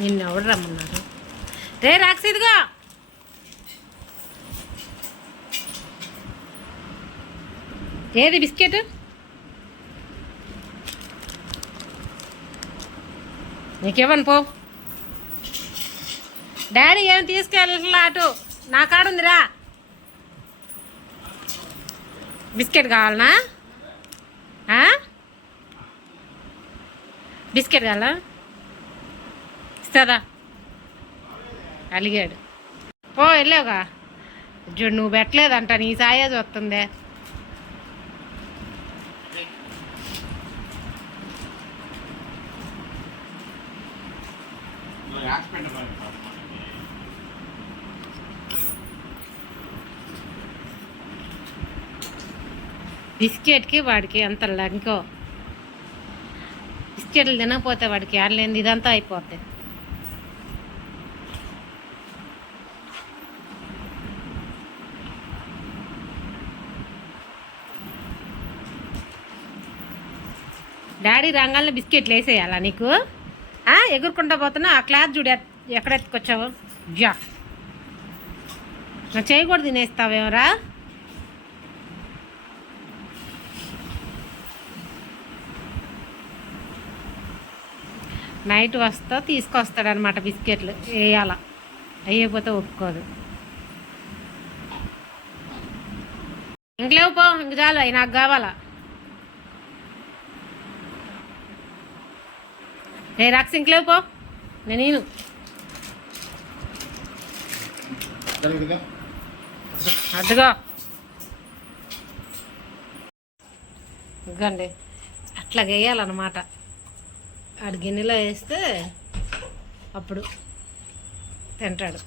నిన్ను ఎవరు రమ్మన్నారు? రే రాక్షిదిగా ఏది బిస్కెట్? నీకేమని పో. డాడీ ఏం తీసుకెళ్ళట్లా అటు? నా కాడుందిరా బిస్కెట్ కావాలనా? బిస్కెట్ కావాలా? ఇస్తుందా అలిగాడు. పో వెళ్ళావుగా? చూడు నువ్వు పెట్టలేదంట నీ సాయేజ్ వస్తుందే బిస్కెట్కి వాడికి అంత లంకో. బిస్కెట్లు తినకపోతే వాడికి ఆడలేంది ఇదంతా అయిపోద్ది. డాడీ రంగాల్లో బిస్కెట్లు వేసేయాలా నీకు? ఎగురుకుంటా పోతున్నా ఆ క్లాత్ చూడ ఎక్కడ ఎత్తుకొచ్చావు. జా నా చేయి కూడా తినేస్తావేమరా? నైట్ వస్తా తీసుకొస్తాడనమాట బిస్కెట్లు. వేయాల. వేయకపోతే ఒప్పుకోదు. ఇంకలేవు పో ఇంక చాలు అవి నాకు కావాలా? ఏ రాక్స్ ఇంకలేవు పో. నేను అడ్డుగా ఇదిగోండి. అట్లా వేయాలన్నమాట ఆడు గిన్నెలో వేస్తే అప్పుడు తింటాడు.